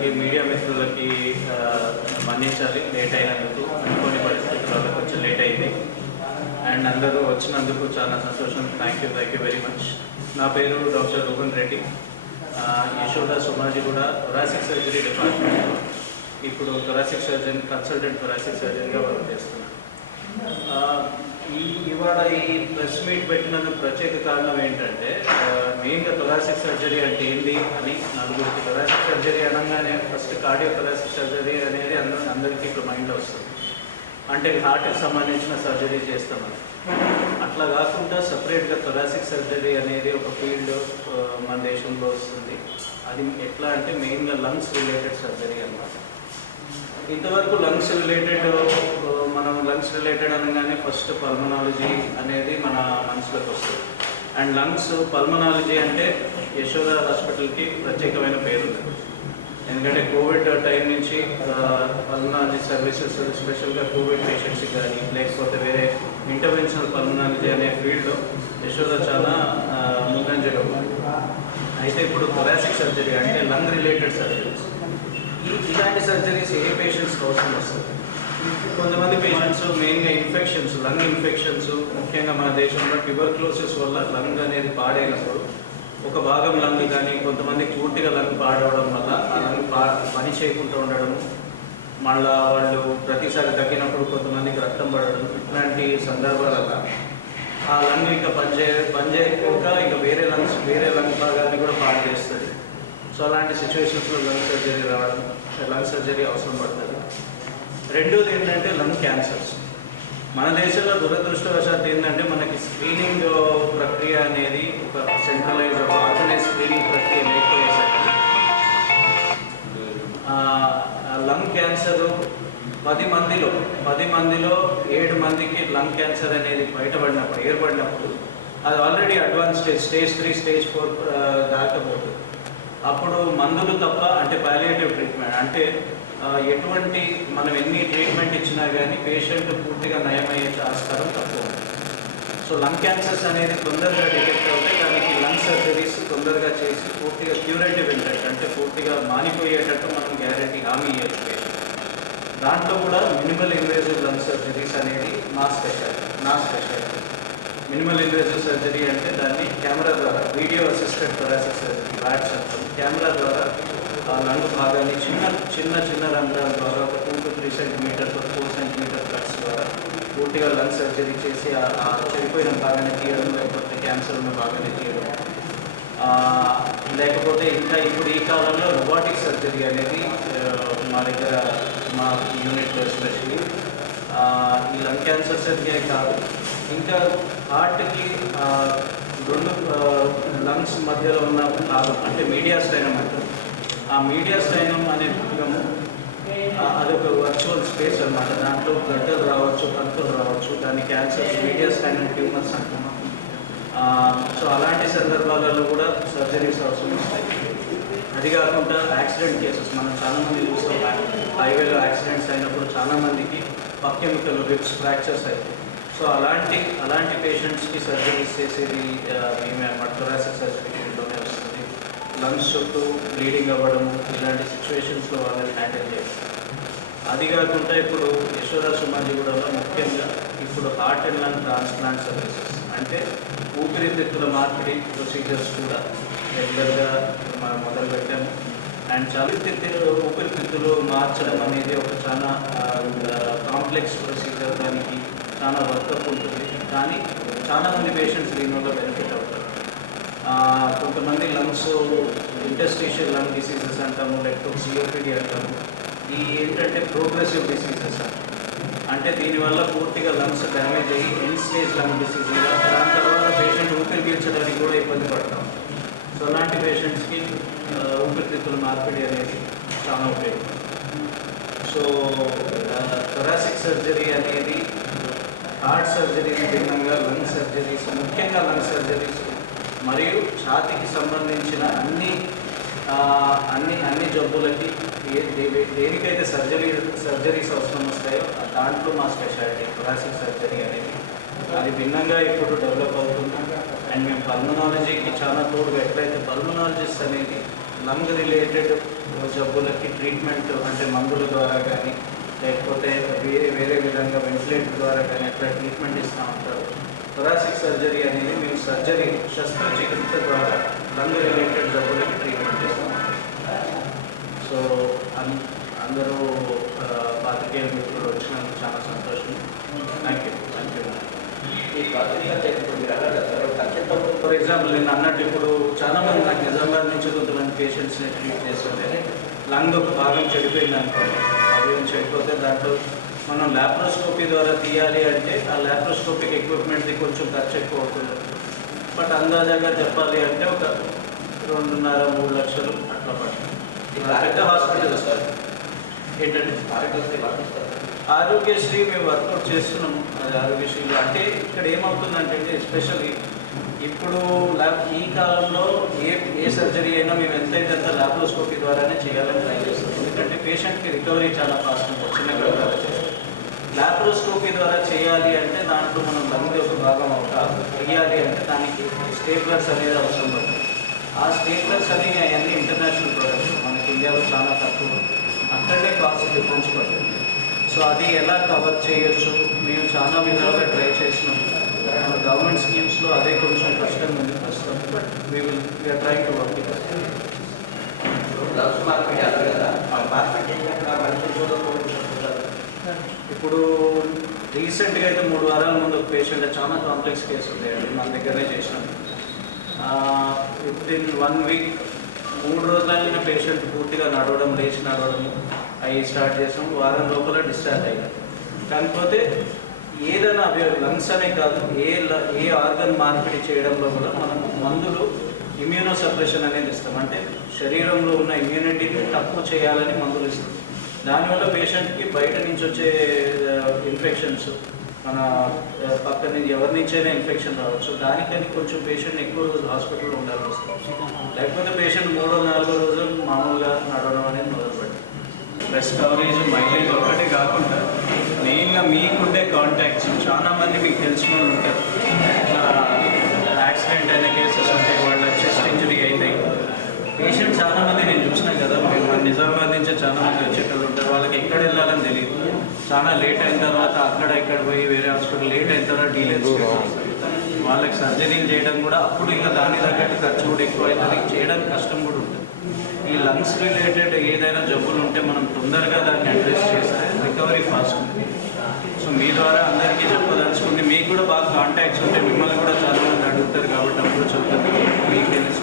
అందరికీ మీడియా మిత్రులకి మన్నించాలి లేట్ అయినందుకు. అనుకోని పరిస్థితుల వల్ల కొంచెం లేట్ అయింది. అండ్ అందరూ వచ్చినందుకు చాలా సంతోషం. Thank you very much. నా పేరు doctor Rohan Reddy. Yashoda Somajiguda thoracic surgery డిపార్ట్మెంట్లో ఇప్పుడు థొరాసిక్ సర్జన్, కన్సల్టెంట్ థొరాసిక్ సర్జన్గా వర్క్ చేస్తున్నాను. ఇవాళ ఈ ప్రెస్ మీట్ పెట్టినందుకు ప్రత్యేక కారణం ఏంటంటే, మెయిన్గా థొరాసిక్ సర్జరీ అంటే ఏంటి అని నలుగురికి. థొరాసిక్ సర్జరీ అనగానే ఫస్ట్ కార్డియో థొరాసిక్ సర్జరీ అనేది అందరికీ ఇప్పుడు మైండ్లో వస్తుంది. అంటే హార్ట్కి సంబంధించిన సర్జరీ చేస్తామని. అట్లా కాకుండా సపరేట్గా థొరాసిక్ సర్జరీ అనేది ఒక ఫీల్డ్ మన దేశంలో వస్తుంది. అది ఎట్లా అంటే మెయిన్గా లంగ్స్ రిలేటెడ్ సర్జరీ అన్నమాట. ఇంతవరకు లంగ్స్ రిలేటెడ్ అనగానే ఫస్ట్ పల్మనాలజీ అనేది మన మనసులోకి వస్తుంది. అండ్ లంగ్స్ పల్మనాలజీ అంటే యశోద హాస్పిటల్కి ప్రత్యేకమైన పేరు ఉంది. ఎందుకంటే కోవిడ్ టైం నుంచి పల్మనాలజీ సర్వీసెస్ స్పెషల్గా కోవిడ్ పేషెంట్స్కి కానీ లేకపోతే వేరే ఇంటర్వెన్షనల్ పల్మనాలజీ అనే ఫీల్డ్లో యశోద చాలా ముందంజలో ఉంది. అయితే ఇప్పుడు థొరాసిక్ సర్జరీ అంటే లంగ్ రిలేటెడ్ సర్జరీస్. ఇలాంటి సర్జరీస్ ఏ పేషెంట్స్కి అవసరం వస్తుంది? కొంతమంది పేషెంట్స్ మెయిన్గా ఇన్ఫెక్షన్స్, లంగ్ ఇన్ఫెక్షన్స్, ముఖ్యంగా మన దేశంలో ట్యూబర్క్లోసిస్ వల్ల లంగ్ అనేది పాడైనప్పుడు ఒక భాగం లంగ్ కానీ కొంతమంది పూర్తిగా లంగ్ పాడవడం వల్ల ఆ లంగ్ పని చేయకుండా ఉండడం, మళ్ళా వాళ్ళు ప్రతిసారి తగ్గినప్పుడు కొంతమందికి రక్తం పడడం, ఇట్లాంటి సందర్భాలలో ఆ లంగ్ ఇంకా పనిచేయకుండా ఇంకా వేరే లంగ్ భాగాన్ని కూడా పాడు చేస్తుంది. సో అలాంటి సిచ్యువేషన్స్లో లంగ్ సర్జరీ అవసరం పడుతుంది. రెండోది ఏంటంటే లంగ్ క్యాన్సర్స్. మన దేశంలో దురదృష్టవశాత్తు ఏంటంటే మనకి స్క్రీనింగ్ ప్రక్రియ అనేది ఒక సెంట్రలైజ్ ఆర్గనైజ్ స్క్రీనింగ్ ప్రక్రియ లేకపోయేసరికి లంగ్ క్యాన్సర్ 10 మందిలో 7 మందికి లంగ్ క్యాన్సర్ అనేది ఏర్పడినప్పుడు అది ఆల్రెడీ అడ్వాన్స్ స్టేజ్ 3, స్టేజ్ 4 దాకపోతుంది. అప్పుడు మందులు తప్ప, అంటే పాలియేటివ్ ట్రీట్మెంట్ అంటే ఎటువంటి మనం ఎన్ని ట్రీట్మెంట్ ఇచ్చినా కానీ పేషెంట్ పూర్తిగా నయమయ్యే ఆస్కారం తక్కువ. సో లంగ్ క్యాన్సర్స్ అనేది తొందరగా డిటెక్ట్ అవుతాయి. దానికి లంగ్ సర్జరీస్ తొందరగా చేసి పూర్తిగా క్యూరేటివ్ ఇంటెక్ట్ అంటే పూర్తిగా మానిపోయేటట్టు మనం హామీ ఇవ్వచ్చు. దాంట్లో కూడా మినిమల్ ఇన్వేజివ్ లంగ్ సర్జరీస్ అనేది నా స్పెషాలిటీ. మినిమల్ ఇన్వేజివ్ సర్జరీ అంటే దాన్ని కెమెరా ద్వారా, video assisted thoracic surgery, watts అంటాం. కెమెరా ద్వారా లంగ్ భాగాన్ని చిన్న రంధ్రాల ద్వారా ఒక 2 to 3 సెంటీమీటర్స్, 4 సెంటీమీటర్ కట్స్ ద్వారా పూర్తిగా లంగ్ సర్జరీ చేసి ఆ చెడిపోయిన భాగాన్ని తీయడం, లేకపోతే క్యాన్సర్ ఉన్న భాగాన్ని తీయడం. లేకపోతే ఇంకా ఇప్పుడు ఈ కాలంలో రోబోటిక్ సర్జరీ అనేది మా దగ్గర మా యూనిట్లో ఎస్పెషల్లీ ఈ లంగ్ క్యాన్సర్ సర్జరీ కాదు, ఇంకా హార్ట్కి 2 లంగ్స్ మధ్యలో ఉన్న భాగం అంటే మీడియాస్టైనమ్ అంటారు. ఆ మీడియాస్టైనమ్ అనే భాగము అదొక వర్చువల్ స్పేస్ అన్నమాట. దాంట్లో గడ్డలు రావచ్చు, కంతులు రావచ్చు. దాని క్యాన్సర్స్ మీడియాస్టైనమ్ ట్యూమర్స్ అంటున్నాం. సో అలాంటి సందర్భాలలో కూడా సర్జరీస్ అవసరం వస్తాయి. అది కాకుండా యాక్సిడెంట్ కేసెస్ మనం చాలామంది చూస్తాం. హైవేలో యాక్సిడెంట్స్ అయినప్పుడు చాలామందికి పక్కెముకలు, రిబ్స్ ఫ్రాక్చర్స్ అవుతాయి. సో అలాంటి పేషెంట్స్కి సర్జరీస్ చేసేది మేమే అన్నమాట. థొరాసిక్ సర్జరీలోనే వస్తుంది. లంగ్స్ చుట్టూ బ్లీడింగ్ అవ్వడము, ఇలాంటి సిచ్యువేషన్స్లో వాళ్ళని హ్యాండిల్ చేస్తాం. అది కాకుండా ఇప్పుడు యశోద సోమాజిగూడలో ముఖ్యంగా ఇప్పుడు heart and lung transplant services అంటే ఊపిరితిత్తుల మార్పిడి ప్రొసీజర్స్ కూడా రెగ్యులర్గా మనం మొదలుపెట్టాము. అండ్ ఊపిరితిత్తులు మార్చడం అనేది ఒక చాలా కాంప్లెక్స్ ప్రొసీజర్. దానికి చాలా వర్కప్ ఉంటుంది. కానీ చాలామంది పేషెంట్స్ దీనివల్ల బెనిఫిట్ అవుతారు. కొంతమంది లంగ్స్ ఇంటర్స్టిషియల్ లంగ్ డిసీజెస్ అంటాము, లేకపోతే సిఓపిడి అంటాము. ఈ ఏంటంటే ప్రోగ్రెసివ్ డిసీజెస్ అంటే దీనివల్ల పూర్తిగా లంగ్స్ డ్యామేజ్ అయ్యి ఎండ్ స్టేజ్ లంగ్ డిసీజ్, దాని తర్వాత పేషెంట్ ఊపిరి పీల్చడానికి కూడా ఇబ్బంది పడతాం. సో అలాంటి పేషెంట్స్కి ఊపిరితిత్తుల మార్పిడి అనేది చాలా ఉపయోగం. సో థొరాసిక్ సర్జరీ అనేది హార్ట్ సర్జరీస్ భిన్నంగా లంగ్ సర్జరీస్, ముఖ్యంగా లంగ్ సర్జరీస్ మరియు ఛాతీకి సంబంధించిన అన్ని జబ్బులకి దేనికైతే సర్జరీస్ అవసరం వస్తాయో దాంట్లో మా స్పెషాలిటీ థొరాసిక్ సర్జరీ అనేది. అది భిన్నంగా ఇప్పుడు డెవలప్ అవుతుంది. అండ్ మేము పల్మనాలజీకి చాలా తోడుగా ఎట్లయితే పల్మనాలజిస్ట్ అనేది లంగ్ రిలేటెడ్ జబ్బులకి ట్రీట్మెంట్ అంటే మందుల ద్వారా కానీ లేకపోతే వేరే విధంగా వెంటిలేటర్ ద్వారా కానీ అట్లా ట్రీట్మెంట్ ఇస్తూ ఉంటారు. థొరాసిక్ సర్జరీ అనేది మేము శస్త్రచికిత్స ద్వారా లంగ్ రిలేటెడ్ జబ్బులకి ట్రీట్మెంట్ ఇస్తాం. సో అందరూ పాత్రికేయ మిత్రులు వచ్చినందుకు చాలా సంతోషం. Thank you. ఫర్ ఎగ్జాంపుల్ నేను అన్నట్టు ఇప్పుడు చాలామంది నాకు నిజామాబాద్ నుంచి కొంతమంది పేషెంట్స్ని ట్రీట్ చేస్తుంటే లంగ్ ఒక భాగం చెడిపోయింది అనుకోండి. భాగం చెడిపోతే దాంట్లో మనం ల్యాప్రోస్కోపీ ద్వారా తీయాలి అంటే ఆ ల్యాప్రోస్కోపిక్ ఎక్విప్మెంట్ది కొంచెం ఖర్చు ఎక్కువ అవుతుంది. బట్ అందాజాగా చెప్పాలి అంటే ఒక 2.5-3 లక్షలు అట్లా పడుతుంది. పెద్ద హాస్పిటల్ సార్ ఏంటంటే ఆరోగ్యశ్రీ మేము వర్కౌట్ చేస్తున్నాము. అది ఆరోగ్యశ్రీలో అంటే ఇక్కడ ఏమవుతుందంటే ఎస్పెషల్లీ ఇప్పుడు ఈ కాలంలో ఏ సర్జరీ అయినా మేము ఎంతైతే అంత ల్యాప్రోస్కోపీ ద్వారానే చేయాలని ట్రై చేస్తాం. ఎందుకంటే పేషెంట్కి రికవరీ చాలా ఫాస్ట్ ఉంటుంది. చిన్న గడప ల్యాప్రోస్కోపీ ద్వారా చేయాలి అంటే దాంట్లో మనం లంగ్ ఒక భాగం చేయాలి అంటే దానికి స్టేప్లర్స్ అనేది అవసరం పడుతుంది. ఆ స్టేప్లర్స్ అనేవి అవన్నీ ఇంటర్నేషనల్ ప్రొడక్ట్స్, మనకి ఇండియాలో చాలా తక్కువ, అక్కడే కాస్ట్ డిఫరెన్స్ పడుతుంది. సో అది ఎలా కవర్ చేయొచ్చు మేము చాలా విధాలుగా ట్రై చేసినాం. గవర్నమెంట్ స్కీమ్స్లో అదే కొంచెం కష్టంగా ఉంది ప్రస్తుతం. But we are trying to work it. ఇప్పుడు రీసెంట్గా అయితే 3 వారాల ముందు ఒక పేషెంట్ చాలా కాంప్లెక్స్ కేసు ఉండేయండి, మన దగ్గరనే చేసినాం. విత్ ఇన్ 1 వీక్ 3 రోజులైన పేషెంట్ పూర్తిగా నడవడం, లేచి నడవడము అవి స్టార్ట్ చేసాం. వారం లోపల డిశ్చార్జ్ అయ్యారు. కాకపోతే ఏదైనా లంగ్స్ అనే కాదు, ఏ ఆర్గన్ మార్పిడి చేయడంలో కూడా మనం మందులు ఇమ్యూనో సప్రెషన్ అనేది ఇస్తాం. అంటే శరీరంలో ఉన్న ఇమ్యూనిటీని తక్కువ చేయాలని మందులు ఇస్తాం. దానివల్ల పేషెంట్కి బయట నుంచి వచ్చే ఇన్ఫెక్షన్స్, మన పక్క నుంచి ఎవరి నుంచైనా ఇన్ఫెక్షన్ రావచ్చు. దానికని కొంచెం పేషెంట్ ఎక్కువ రోజులు హాస్పిటల్లో ఉండాల్సి వస్తుంది. లేకపోతే పేషెంట్ 3-4 రోజులు మామూలుగా నడవడం అనేది మొదలుపెట్టారు. ప్రెస్ కవరేజ్, మైలేజ్ ఒక్కటే కాకుండా మెయిన్గా మీకుండే కాంటాక్ట్స్ చాలామంది మీకు తెలిసిన వాళ్ళు ఉంటారు. యాక్సిడెంట్ అయిన కేసెస్ ఉంటాయి, వాళ్ళ చెస్ట్ ఇంజరీ అవుతాయి. పేషెంట్ చాలామంది నేను చూసినా కదా, మన నిజామాబాద్ నుంచి చాలామంది వచ్చేటప్పుడు ఉంటారు. వాళ్ళకి ఎక్కడ వెళ్ళాలని తెలియదు. చాలా లేట్ అయిన తర్వాత అక్కడ ఇక్కడ పోయి వేరే హాస్పిటల్ లేట్ అయిన తర్వాత డీలేస్ వాళ్ళకి సర్జరీలు చేయడం కూడా అప్పుడు ఇంకా దాని తగ్గట్టు ఖర్చు కూడా ఎక్కువ అవుతుంది, చేయడానికి కష్టం కూడా ఉంటుంది. ఈ లంగ్స్ రిలేటెడ్ ఏదైనా జబ్బులు ఉంటే మనం తొందరగా దాన్ని అడ్రస్ చేస్తే రికవరీ ఫాస్ట్ ఉంటుంది. సో మీ ద్వారా అందరికీ చెప్పదలుచుకుంది. మీకు కూడా బాగా కాంటాక్ట్స్ ఉంటే మిమ్మల్ని కూడా చాలామంది అడుగుతారు కాబట్టి అప్పుడు చెప్తారు, మీకు తెలుసు.